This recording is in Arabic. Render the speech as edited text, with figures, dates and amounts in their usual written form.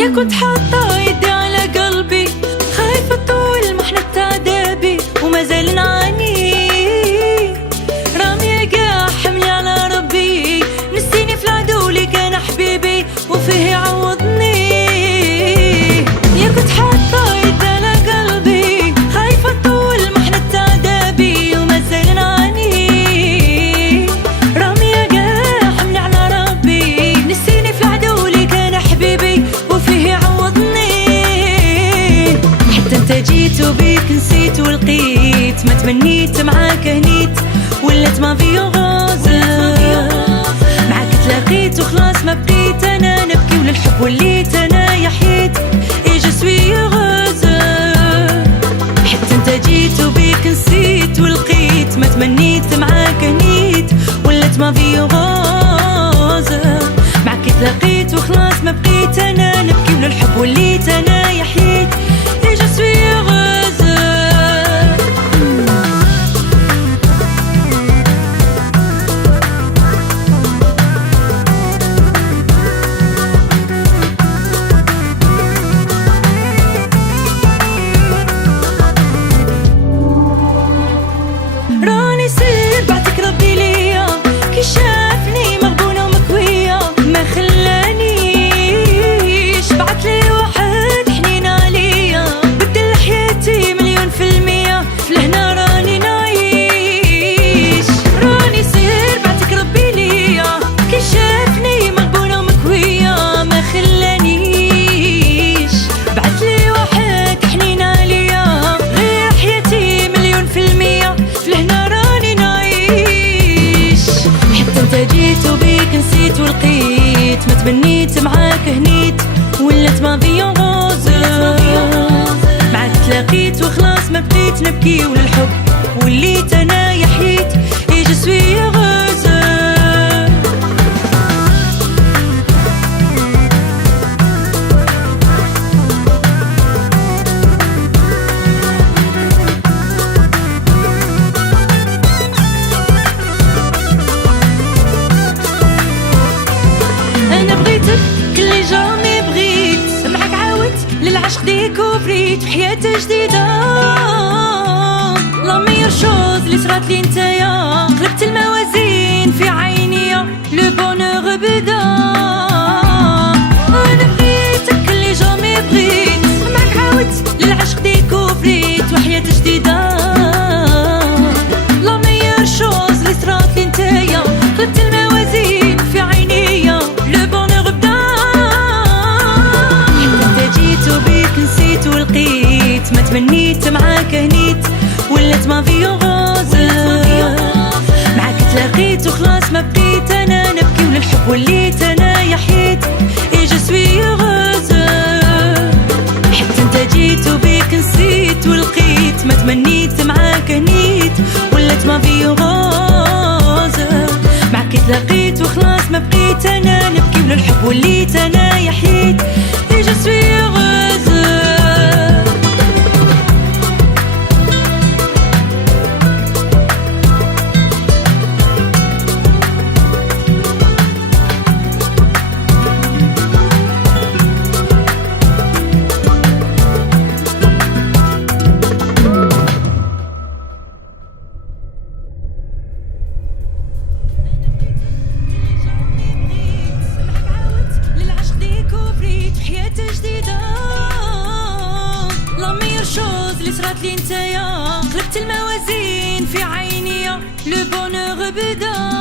يا كنت حاطة يدي على قلبي، خايفة طول محنة عذابي وما زال نعاني، رامية قاع حملي على ربي، نسيني في العدو اللي كان حبيبي وفيه يعوضني. يا كنت حاطة يدي على قلبي، خايفة طول محنة عذابي وما زال نعاني، رامية قاع حملي على ربي، نسيني في العدو اللي كان حبيبي وفيه يعوضني. حتى انت جيت وبيك نسيت ولقيت، ما تمنيت معاك هنيت ولات ما في غازة، معاك تلاقيت وخلاص ما بقيت انا نبكي وللحب وليت انا يحييت اي جو سوي غازة. حتى انت جيت وبيك نسيت ولقيت، ما تمنيت معاك هنيت ولات ما في غازة، معاك تلاقيت وخلاص ما بقيت انا نبكي وللحب وليت انا يحييت اي جو سوي غازة. راني سير بعتك ربي ليا، كي شافني مغبونة ومكوية ما خلانيش، بعتلي واحد حنين عليا بدل حياتي 1000000%، في الهنا راني نعيش. راني سير بعتك ربي ليا، كي شافني مغبونة ومكوية ما خلانيش، بعتلي واحد حنين عليا غير حياتي 1000000%، في الهنا راني نعيش. حتى انت جيت وبيك نسيت ولقيت، ما تمنيت معاك هنيت ولات ما في غازة، معاك تلاقيت وخلاص ما بقيت نبكي وللحب وليت انا يحييت اي جو سوي غازة. انا بغيتك كل جامي بغيت، معاك عاودت للعشق ديكوفريت في حياة جديدة، لا ميور شوز اللي صرات لي نتايا، قلبت الموازين في عينيا لو بونور بدا. انا بغيتك كل جامي بغيت، معاك عاودت للعشق ديكوفريت في حياة جديدة، لا ميور شوز اللي صرات لي نتايا، قلبت الموازين في عينيا لو بونور بدا. حتى انت جيت وبيك نسيت ولقيت، ما تمنيت معاك هنيت ولات ما في غازة، معاك تلاقيت وخلاص ما بقيت انا نبكي وللحب وليت انا يحييت اي جو سوي غازة. حتى انت جيت وبيك نسيت ولقيت، ما تمنيت معاك هنيت ولات ما في غازة، معاك تلاقيت وخلاص ما بقيت انا نبكي وللحب وليت انا يحييت اي جو سوي غازة. اللي صرات لي نتايا، قلبت الموازين في عينيا لو بونور بدا.